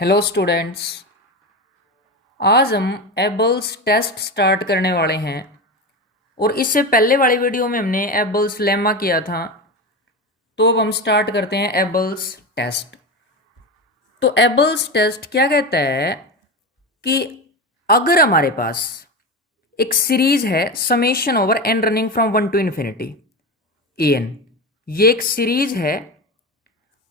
Hello students. आज हम एबल्स test start करने वाले हैं और इससे पहले वाली वीडियो में हमने एबल्स लेमा किया था। तो अब हम स्टार्ट करते हैं एबल्स टेस्ट। तो एबल्स टेस्ट क्या कहता है कि अगर हमारे पास एक सीरीज है summation over n running from one to infinity a n, ये एक सीरीज है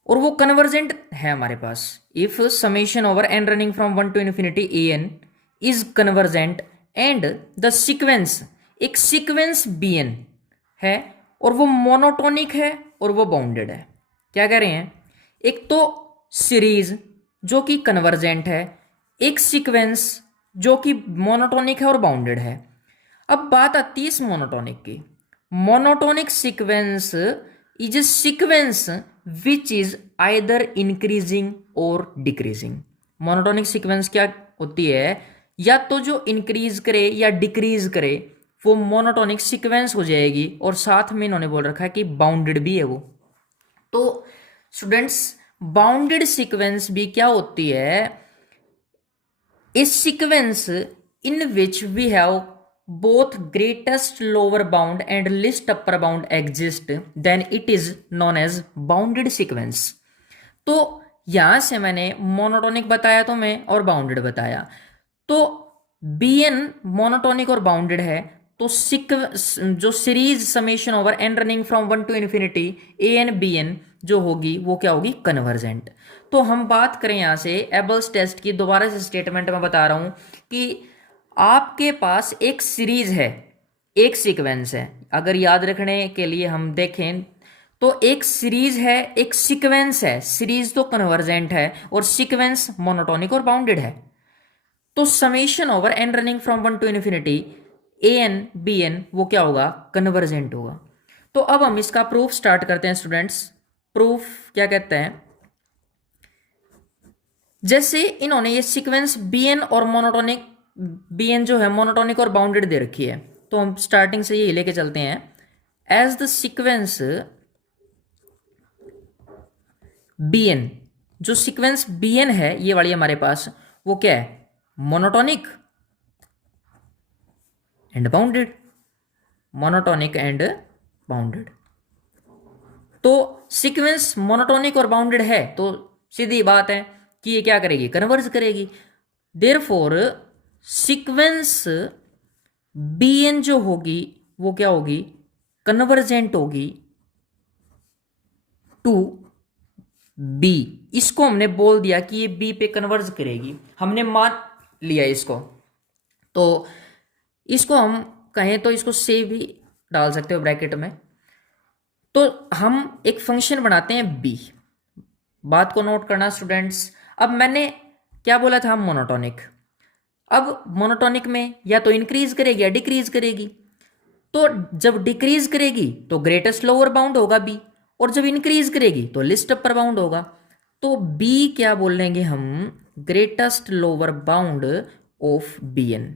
और वो कन्वर्जेंट है हमारे पास। If summation over n running from one to infinity a n is convergent and the sequence एक सीक्वेंस बी एन है और वो मोनोटोनिक है और वो बाउंडेड है। क्या कह रहे हैं? एक तो सीरीज जो कि कन्वर्जेंट है, एक सीक्वेंस जो कि मोनोटोनिक है और बाउंडेड है। अब बात आती है इस मोनोटोनिक की। Monotonic sequence is a sequence which is either increasing और डिक्रीजिंग। मोनोटोनिक सीक्वेंस क्या होती है? या तो जो इंक्रीज करे या डिक्रीज करे वो मोनोटोनिक सीक्वेंस हो जाएगी, और साथ में इन्होंने बोल रखा है कि बाउंडेड भी है वो। तो स्टूडेंट्स, बाउंडेड सीक्वेंस भी क्या होती है? A sequence in which we have both greatest lower bound and least upper bound exist, then it is known as bounded sequence. तो यहां से मैंने मोनोटोनिक बताया तो मैं और बाउंडेड बताया। तो बी एन मोनोटोनिक और बाउंडेड है, तो जो series summation over n running from one to infinity a n b n जो होगी वो क्या होगी? कन्वर्जेंट। तो हम बात करें यहां से एबल्स टेस्ट की, दोबारा से स्टेटमेंट में बता रहा हूं कि आपके पास एक सीरीज है, एक सीक्वेंस है। अगर याद रखने के लिए हम देखें तो एक सीरीज है, एक सीक्वेंस है। सीरीज तो कन्वर्जेंट है और सीक्वेंस मोनोटोनिक और बाउंडेड है। तो summation over n running from one to infinity a n b n वो क्या होगा? कन्वर्जेंट होगा। तो अब हम इसका प्रूफ स्टार्ट करते हैं स्टूडेंट्स। प्रूफ क्या कहते हैं? जैसे इन्होंने ये सीक्वेंस बी एन और मोनोटोनिक, बी एन जो है मोनोटोनिक और बाउंडेड दे रखी है, तो हम स्टार्टिंग से ये लेके चलते हैं। As the sequence b n, जो सीक्वेंस बी एन है ये वाली हमारे पास, वो क्या है? Monotonic and bounded. Monotonic and bounded. तो सीक्वेंस मोनोटोनिक और बाउंडेड है तो सीधी बात है कि ये क्या करेगी? कन्वर्ज करेगी। देयरफॉर सीक्वेंस बी एन जो होगी वो क्या होगी? कन्वर्जेंट होगी टू बी। इसको हमने बोल दिया कि ये बी पे कन्वर्ज करेगी, हमने मान लिया इसको। तो इसको हम कहें तो इसको से भी डाल सकते हो ब्रैकेट में। तो हम एक फंक्शन बनाते हैं बी। बात को नोट करना स्टूडेंट्स। अब मैंने क्या बोला था? मोनोटोनिक। अब मोनोटोनिक में या तो इंक्रीज करेगी या डिक्रीज करेगी। तो जब डिक्रीज करेगी तो ग्रेटेस्ट लोअर बाउंड होगा बी, और जब इंक्रीज करेगी तो लिस्ट अपर बाउंड होगा। तो बी क्या बोलेंगे हम? Greatest lower bound of b n.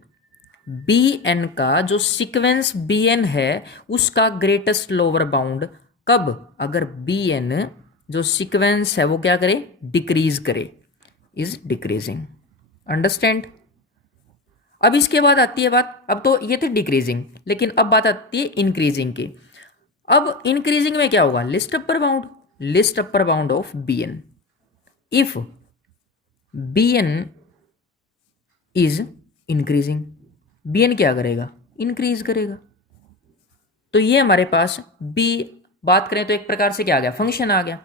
B n का जो सीक्वेंस बी एन है उसका ग्रेटेस्ट लोअर बाउंड कब? अगर बी एन जो सीक्वेंस है वो क्या करे? डिक्रीज करे, इज डिक्रीजिंग। अंडरस्टैंड? अब इसके बाद आती है बात, अब तो ये थी डिक्रीजिंग, लेकिन अब बात आती है इंक्रीजिंग की। अब इंक्रीजिंग में क्या होगा? Least upper bound. Least upper bound of b n. If b n is increasing, b n क्या करेगा? इंक्रीज करेगा। तो ये हमारे पास बी, बात करें तो एक प्रकार से क्या आ गया? फंक्शन आ गया।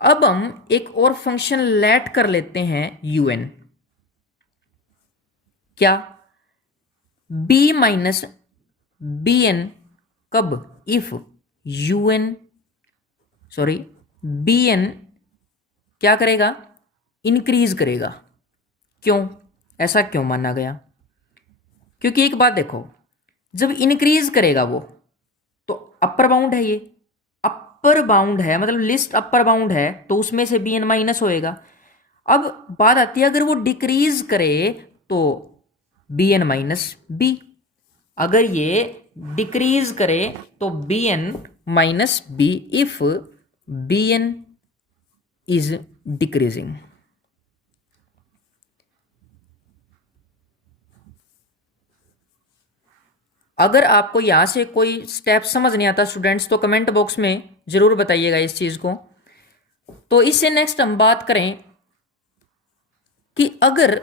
अब हम एक और फंक्शन लेट कर लेते हैं यू एन। क्या? बी माइनस बी एन कब? If u n, sorry, b n क्या करेगा? इंक्रीज करेगा। क्यों? ऐसा क्यों माना गया? क्योंकि एक बात देखो, जब इंक्रीज करेगा वो तो अपर बाउंड है, ये अपर बाउंड है, मतलब लिस्ट अपर बाउंड है, तो उसमें से बी एन माइनस होएगा। अब बात आती है अगर वो डिक्रीज करे तो बी एन माइनस बी। अगर ये डिक्रीज करे तो b n minus b if b n is decreasing. अगर आपको यहाँ से कोई स्टेप समझ नहीं आता स्टूडेंट्स, तो कमेंट बॉक्स में ज़रूर बताइएगा इस चीज़ को। तो इससे नेक्स्ट हम बात करें कि अगर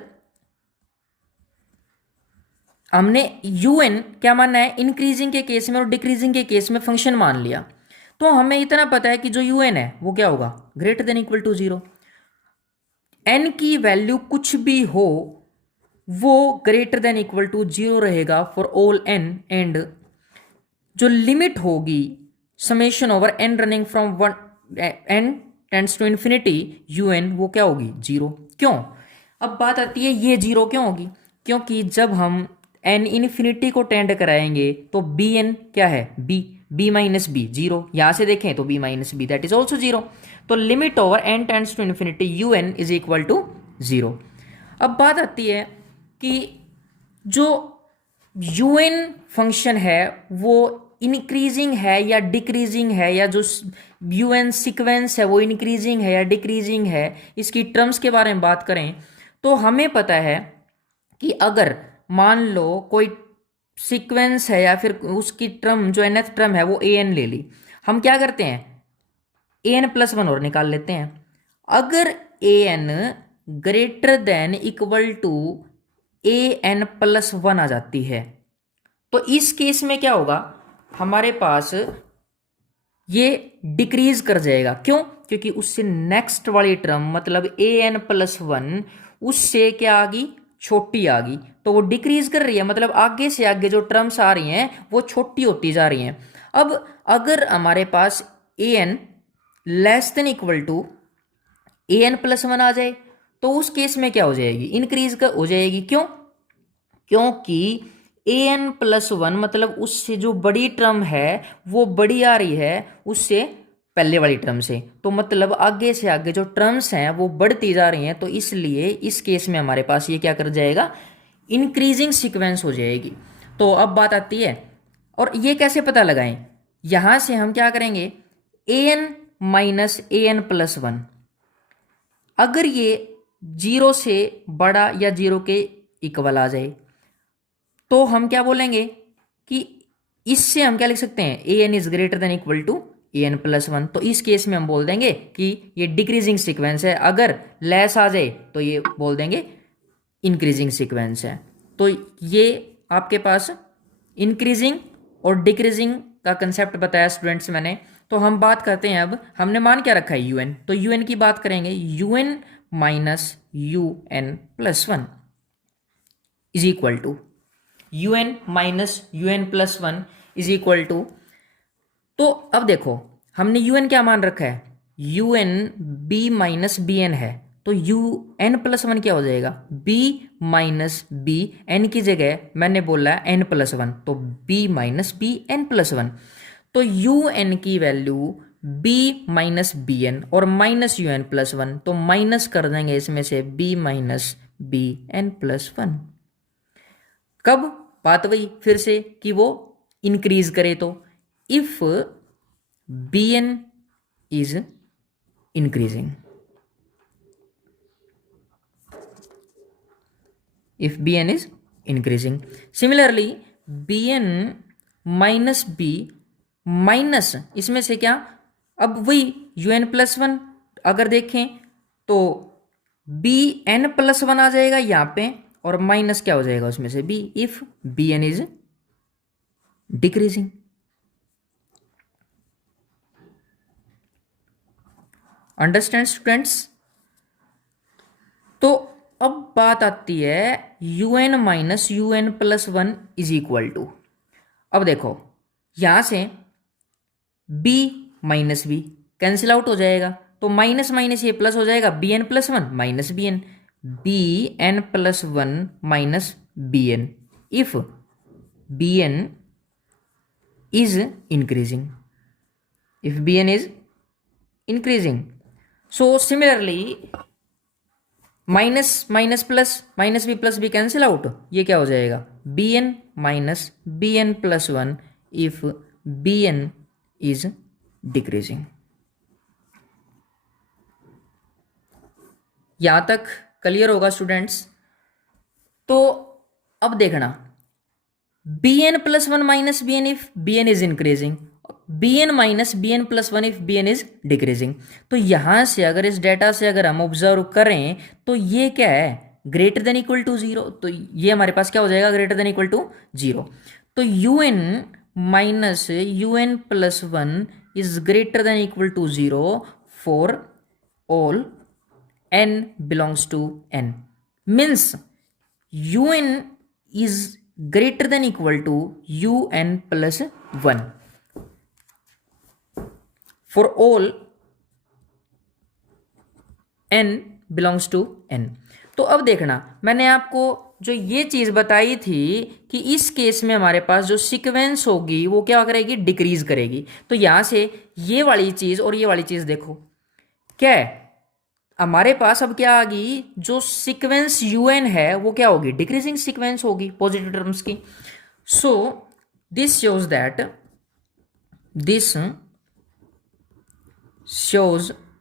हमने UN क्या मानना है, इंक्रीजिंग के केस में और डिक्रीजिंग के केस में फंक्शन मान लिया, तो हमें इतना पता है कि जो UN है वो क्या होगा, greater than equal to 0। n की वैल्यू कुछ भी हो वो ग्रेटर देन इक्वल टू 0 रहेगा फॉर ऑल n, एंड जो लिमिट होगी summation over n running from one n tends to infinity UN, वो क्या होगी, 0। क्यों? अब बात आती है ये 0 क्यों होगी, क्योंकि जब हम n इन्फिनिटी को टेंड कराएंगे तो bn क्या है, b माइनस बी 0, यहाँ से देखें तो b minus b that is also 0। तो limit over n tends to infinity UN is equal to 0। अब बात आती है कि जो UN फंक्शन है वो इंक्रीजिंग है या डिक्रीजिंग है, या जो UN सीक्वेंस है वो इंक्रीजिंग है या डिक्रीजिंग है, इसकी टर्म्स के बारे में बात करें तो हमें पता है कि अगर मान लो कोई सीक्वेंस है या फिर उसकी टर्म जो nth टर्म है वो an ले ली, हम क्या करते हैं an+1 और निकाल लेते हैं। अगर an greater than equal to an+1 आ जाती है तो इस केस में क्या होगा, हमारे पास ये डिक्रीज कर जाएगा। क्यों? क्योंकि उससे नेक्स्ट वाली टर्म मतलब an+1 उससे क्या आ गई, छोटी आ गई, तो वो डिक्रीज कर रही है, मतलब आगे से आगे जो टर्म्स आ रही हैं वो छोटी होती जा रही हैं। अब अगर हमारे पास an less than equal to an+1 आ जाए तो उस केस में क्या हो जाएगी, इंक्रीज का हो जाएगी। क्यों? क्योंकि an+1 मतलब उससे जो बड़ी टर्म है वो बड़ी आ रही है उससे पहले वाली टर्म से, तो मतलब आगे से आगे जो टर्म्स हैं वो बढ़ती जा रही हैं, तो इसलिए इस केस में हमारे पास ये क्या कर जाएगा, इंक्रीजिंग सीक्वेंस हो जाएगी। तो अब बात आती है, और ये कैसे पता लगाएं, यहां से हम क्या करेंगे, an माइनस an+1 अगर ये 0 से बड़ा या 0 के इक्वल आ जाए तो हम क्या बोलेंगे कि इससे हम क्या लिख सकते हैं, an is greater than equal to an+1। तो इस केस में हम बोल देंगे कि ये डिक्रीजिंग सीक्वेंस है, अगर लेस आ जाए तो ये बोल देंगे इंक्रीजिंग सीक्वेंस है। तो ये आपके पास इंक्रीजिंग और डिक्रीजिंग का कंसेप्ट बताया स्टूडेंट्स मैंने। तो हम बात करते हैं, अब हमने मान क्या रखा है UN, तो UN की बात करेंगे, UN minus UN+1 is equal to UN minus UN+1 is equal to, तो अब देखो हमने UN क्या मान रखा है, UN B माइनस BN है, तो UN+1 क्या हो जाएगा, B माइनस बी, N की जगह मैंने बोला N+1, तो B माइनस बी N+1, तो UN की वैल्यू B माइनस BN और माइनस UN+1, तो माइनस कर देंगे इसमें से B माइनस BN+1। कब? बात वही फिर से कि वो इंक्रीज करे, तो if BN is increasing, if BN is increasing, similarly BN minus B minus इसमें से क्या, अब वही UN+1 अगर देखें तो BN+1 आ जाएगा यहाँ पे, और माइनस क्या हो जाएगा उसमें से B, if BN is decreasing. Understand students? तो अब बात आती है UN minus UN+1 is equal to, अब देखो यहां से B minus b cancel out हो जाएगा, तो माइनस माइनस ये प्लस हो जाएगा, BN+1 minus BN, BN+1 minus BN if BN is increasing, if BN is increasing, so similarly minus minus plus minus b cancel out, ये क्या हो जाएगा, BN minus BN+1 if BN is decreasing. यहां तक clear होगा students? तो अब देखना bn plus 1 minus bn if bn is increasing, bn minus bn plus 1 if bn is decreasing। तो यहां से अगर इस डेटा से अगर हम ऑब्जर्व करें तो ये क्या है, greater than equal to zero, तो ये हमारे पास क्या हो जाएगा, greater than equal to zero. तो un minus un plus 1 is greater than equal to zero for all n belongs to n, means un is greater than equal to un plus 1 for all n belongs to n। तो अब देखना, मैंने आपको जो ये चीज बताई थी कि इस केस में हमारे पास जो सीक्वेंस होगी वो क्या करेगी, डिक्रीज करेगी। तो यहां से ये वाली चीज और ये वाली चीज देखो क्या है, हमारे पास अब क्या आ गई, जो सीक्वेंस un है वो क्या होगी, डिक्रीजिंग सीक्वेंस होगी पॉजिटिव टर्म्स की। So this shows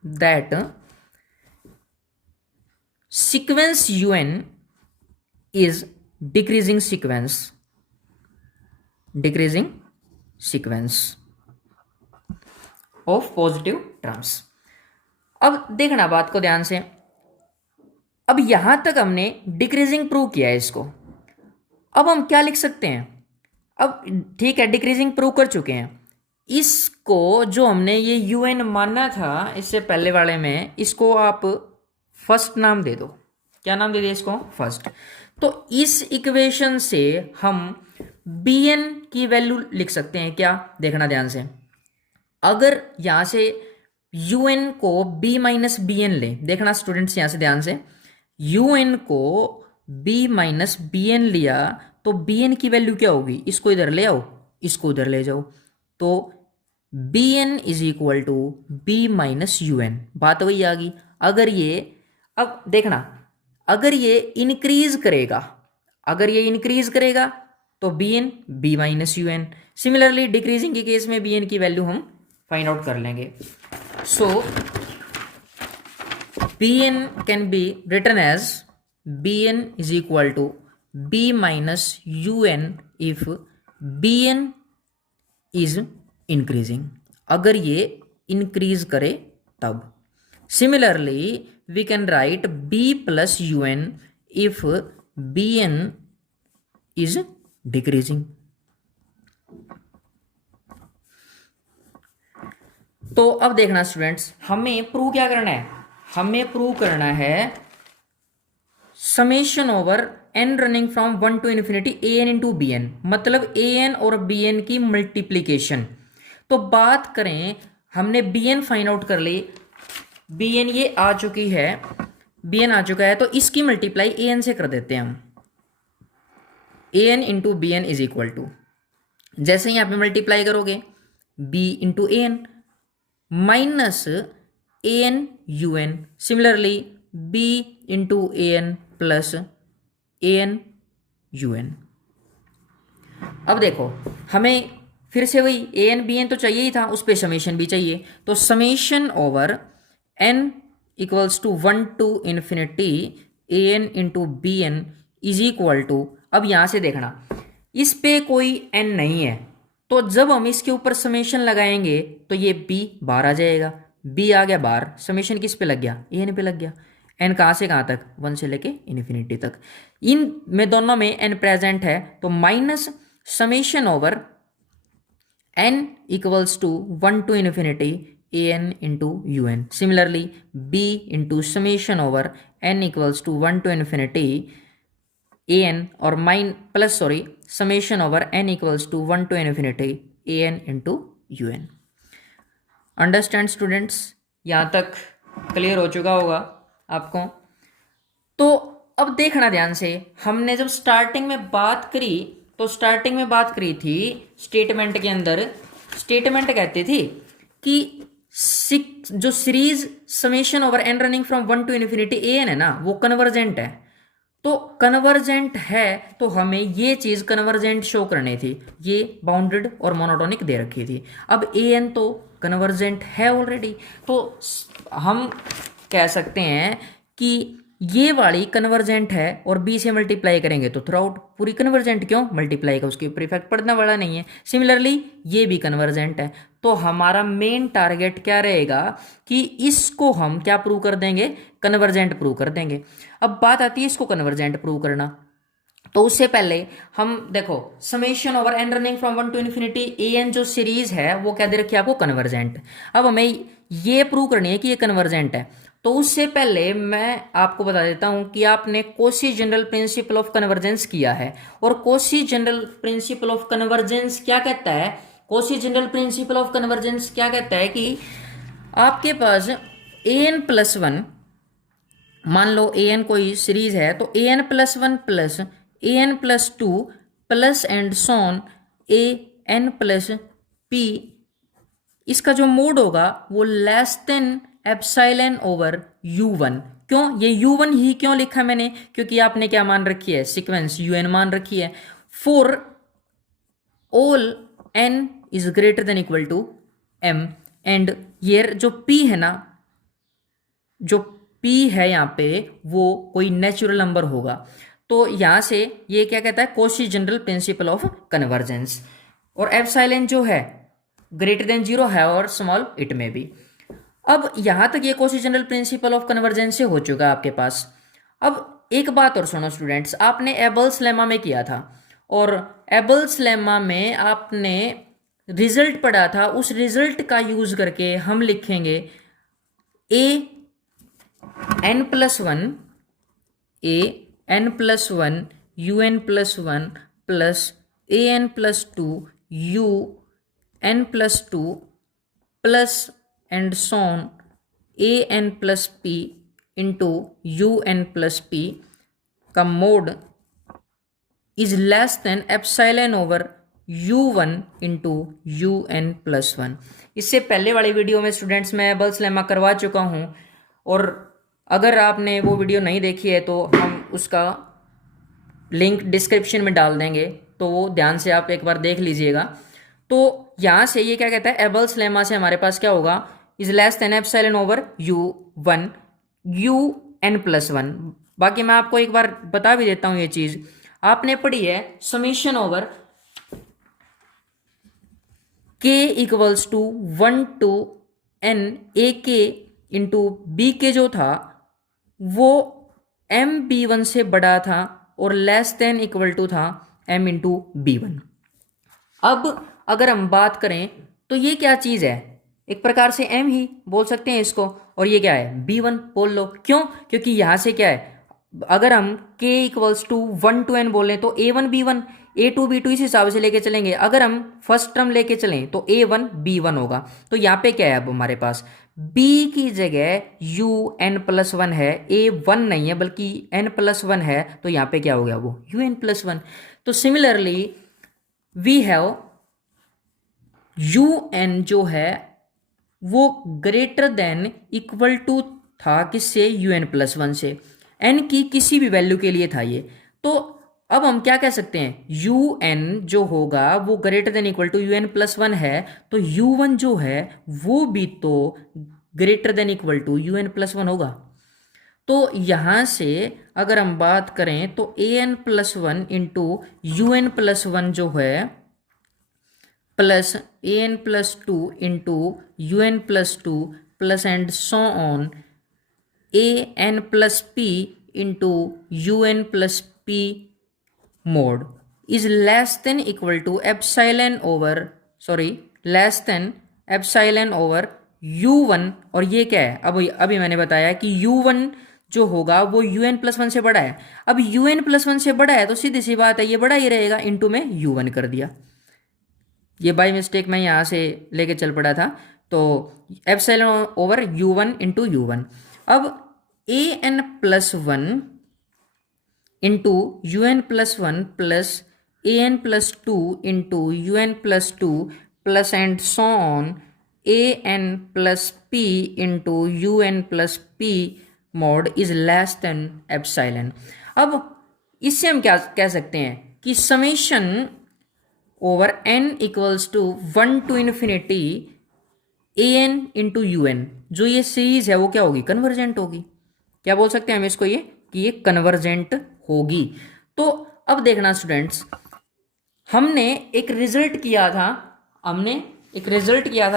that sequence un is decreasing sequence of positive terms। अब देखना बात को ध्यान से, अब यहां तक हमने डिक्रीजिंग प्रूव किया है इसको। अब हम क्या लिख सकते हैं, अब ठीक है डिक्रीजिंग प्रूव कर चुके हैं, इसको जो हमने ये un माना था इससे पहले वाले में, इसको आप फर्स्ट नाम दे दो। क्या नाम दे दिया इसको, फर्स्ट। तो इस इक्वेशन से हम bn की वैल्यू लिख सकते हैं क्या, देखना ध्यान से। अगर यहां से un को b माइनस bn ले, देखना स्टूडेंट्स यहां से ध्यान से, un को b माइनस bn लिया तो bn की वैल्यू क्या होगी, इसको इधर ले आओ, इसको उधर ले जाओ, तो bn is equal to b minus un, बात वही आ गई। अगर ये, अब देखना, अगर ये इंक्रीज करेगा तो bn b minus un। Similarly decreasing के केस में bn की वैल्यू हम फाइंड आउट कर लेंगे। So bn can be written as bn is equal to b minus un if bn is increasing, अगर ये इंक्रीज करे तब। Similarly, we can write b plus un if bn is decreasing। तो अब देखना students, हमें प्रूव क्या करना है, हमें प्रूव करना है summation over n running from 1 to infinity an into bn, मतलब an और bn की मल्टीप्लीकेशन। तो बात करें, हमने bn फाइंड आउट कर ली, bn ये आ चुकी है, bn आ चुका है, तो इसकी मल्टीप्लाई an से कर देते हैं हम, an into bn is equal to, जैसे ही यहाँ पे मल्टीप्लाई करोगे b into an minus an un, similarly b into an plus an un। अब देखो हमें फिर से वही an bn तो चाहिए ही था, उस पर समेशन भी चाहिए, तो summation over n equals to 1 to infinity an into bn is equal to, अब यहां से देखना इस पे कोई n नहीं है, तो जब हम इसके ऊपर समेशन लगाएंगे तो ये b बाहर आ जाएगा, b आ गया बाहर, समेशन किस पे लग गया, an पे लग गया। n कहां से कहां तक, 1 से लेके इन्फिनिटी तक, इन में दोनों में n प्रेजेंट है, तो minus summation over n equals to 1 to infinity an into un। Similarly b into summation over n equals to 1 to infinity an और summation over n equals to 1 to infinity an into un। Understand students, यहाँ तक clear हो चुका होगा आपको। तो अब देखना ध्यान से, हमने जब स्टार्टिंग में बात करी तो स्टार्टिंग में बात करी थी स्टेटमेंट के अंदर, स्टेटमेंट कहती थी कि जो series summation over n running from 1 to infinity an है ना, वो कन्वर्जेंट है। तो कन्वर्जेंट है तो हमें ये चीज कन्वर्जेंट शो करनी थी, ये बाउंडेड और मोनोटोनिक दे रखी थी। अब an तो कन्वर्जेंट है ऑलरेडी, तो हम कह सकते हैं कि ये वाली कन्वर्जेंट है और बी से मल्टीप्लाई करेंगे तो थ्रू आउट पूरी कन्वर्जेंट, क्यों मल्टीप्लाई का उसके ऊपर इफेक्ट पड़ने वाला नहीं है। सिमिलरली ये भी कन्वर्जेंट है, तो हमारा मेन टारगेट क्या रहेगा कि इसको हम क्या प्रूव कर देंगे, कन्वर्जेंट प्रूव कर देंगे। अब बात आती है इसको कन्वर्जेंट प्रूव करना, तो उससे पहले हम देखो summation over n running from 1 to infinity a n जो सीरीज है वो क्या दे रखी है आपको, कन्वर्जेंट। अब हमें ये प्रूव करनी है कि ये कन्वर्जेंट है, तो उससे पहले मैं आपको बता देता हूं कि आपने Cauchy general principle of convergence किया है। और Cauchy general principle of convergence क्या कहता है, Cauchy general principle of convergence क्या कहता है कि आपके पास ए एन प्लस वन, मान लो ए एन कोई सीरीज है, तो a n plus one plus a n plus two plus and so on a n plus p, इसका जो मोड होगा वो less than epsilon over u one. क्यों ये यू वन ही क्यों लिखा मैंने, क्योंकि आपने क्या मान रखी है, सीक्वेंस यू एन मान रखी है। For all n is greater than equal to m, and ये जो पी है ना, जो पी है यहाँ पे वो कोई नेचुरल नंबर होगा। तो यहां से ये क्या कहता है, Cauchy general principle of convergence. और एप्सिलॉन जो है ग्रेटर देन जीरो है और स्मॉल इट में भी। अब यहां तक ये Cauchy general principle of convergence से हो चुका है आपके पास। अब एक बात और सुनो स्टूडेंट्स, आपने एबल्स लेमा में किया था और एबल्स लेमा में आपने रिजल्ट पढ़ा था, उस रिजल्ट का यूज करके हम लिखेंगे a n plus one, a n plus one u n plus one plus a n plus two u n plus two plus and so on a n plus p into u n plus p का mod is less than epsilon over u one into u n plus one. इससे पहले वाली video में students मैं एबल्स lemma करवा चुका हूँ, और अगर आपने वो वीडियो नहीं देखी है तो हम उसका लिंक डिस्क्रिप्शन में डाल देंगे, तो वो ध्यान से आप एक बार देख लीजिएगा। तो यहाँ से ये क्या कहता है, एबल्स लेमा से हमारे पास क्या होगा, is less than epsilon over u one u n plus one. बाकी मैं आपको एक बार बता भी देता हूँ, ये चीज़ आपने पढ़ी है, summation over k equals to 1 to n a k into B के जो था वो एम बी वन से बड़ा था और लेस देन इक्वल टू था एम इंटू बी वन। अब अगर हम बात करें तो ये क्या चीज़ है, एक प्रकार से एम ही बोल सकते हैं इसको, और ये क्या है, बी वन बोल लो। क्यों, क्योंकि यहाँ से क्या है, अगर हम k equals to 1 to n बोलें तो a one b one, a two b two इस हिसाब से लेके चलेंगे। अगर हम फर्स्ट टर्म लेके चलें तो ए वन बी वन होगा। तो यहाँ पे क्या है, अब हमारे पास b की जगह यू एन प्लस वन है, ए वन नहीं है बल्कि n प्लस वन है, तो यहाँ पे क्या हो गया, वो यू एन प्लस वन। तो similarly we have u n जो है वो ग्रेटर देन इक्वल टू था किससे, यू एन प्लस वन से, एन की किसी भी वैल्यू के लिए था ये। तो अब हम क्या कह सकते हैं, यू एन जो होगा वो greater than equal to u n plus one है, तो यू वन जो है वो भी तो greater than equal to u n plus one होगा। तो यहाँ से अगर हम बात करें तो a n plus one into u n plus one जो है plus a n plus two into u n plus two plus and so on a n plus p into u n plus p mod is less than equal to epsilon over, sorry less than epsilon over u one. और ये क्या है, अब अभी मैंने बताया कि you one जो होगा वो यू एन प्लस वन से बड़ा है। अब यू एन प्लस वन से बड़ा है तो सीधी सी बात है ये बड़ा ही रहेगा, इंटू में यू वन कर दिया। ये बाय मिस्टेक मैं यहाँ से लेके चल पड़ा था, तो epsilon over u one into u one. अब a n plus one into u n plus one plus a n plus two into u n plus two plus and so on a n plus p into u n plus p mod is less than epsilon. अब इससे हम क्या कह सकते हैं कि summation over n equals to 1 to infinity a n into u n, जो ये सीरीज है वो क्या होगी, कन्वर्जेंट होगी। क्या बोल सकते हैं हम इसको, ये कि ये कन्वर्जेंट होगी। तो अब देखना स्टूडेंट्स, हमने एक रिजल्ट किया था,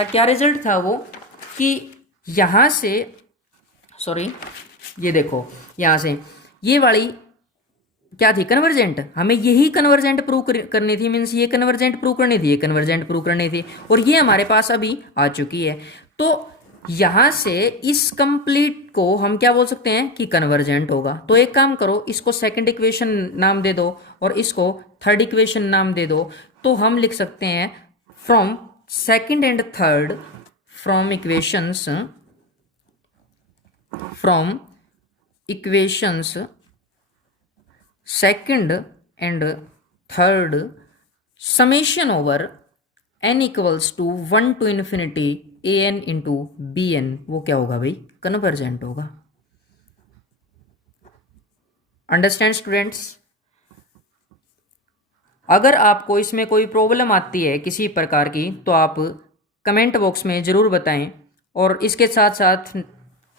क्या रिजल्ट था वो, कि यहाँ से सॉरी ये देखो, यहाँ से ये वाली क्या थी, कन्वर्जेंट, हमें यही कन्वर्जेंट प्रूव करनी थी, मीन्स ये कन्वर्जेंट प्रूव करनी थी, ये कन्वर्जेंट प्रूव करनी थी, और ये हमारे पास अभी आ चुकी है। तो यहां से इस कंप्लीट को हम क्या बोल सकते हैं कि कन्वर्जेंट होगा। तो एक काम करो, इसको सेकंड इक्वेशन नाम दे दो और इसको थर्ड इक्वेशन नाम दे दो। तो हम लिख सकते हैं from second and third, from equations second and third, summation over n equals to 1 to infinity an into b n, वो क्या होगा भाई, कन्वर्जेंट होगा। Understand students? अगर आपको इसमें कोई प्रॉब्लम आती है किसी प्रकार की तो आप कमेंट बॉक्स में ज़रूर बताएं, और इसके साथ साथ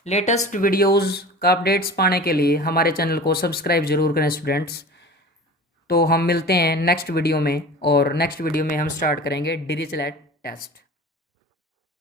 लेटेस्ट वीडियोस का अपडेट्स पाने के लिए हमारे चैनल को सब्सक्राइब जरूर करें स्टूडेंट्स। तो हम मिलते हैं नेक्स्ट वीडियो में, और नेक्स्ट वीडियो में हम स्टार्ट करेंगे डिरिचलेट टेस्ट।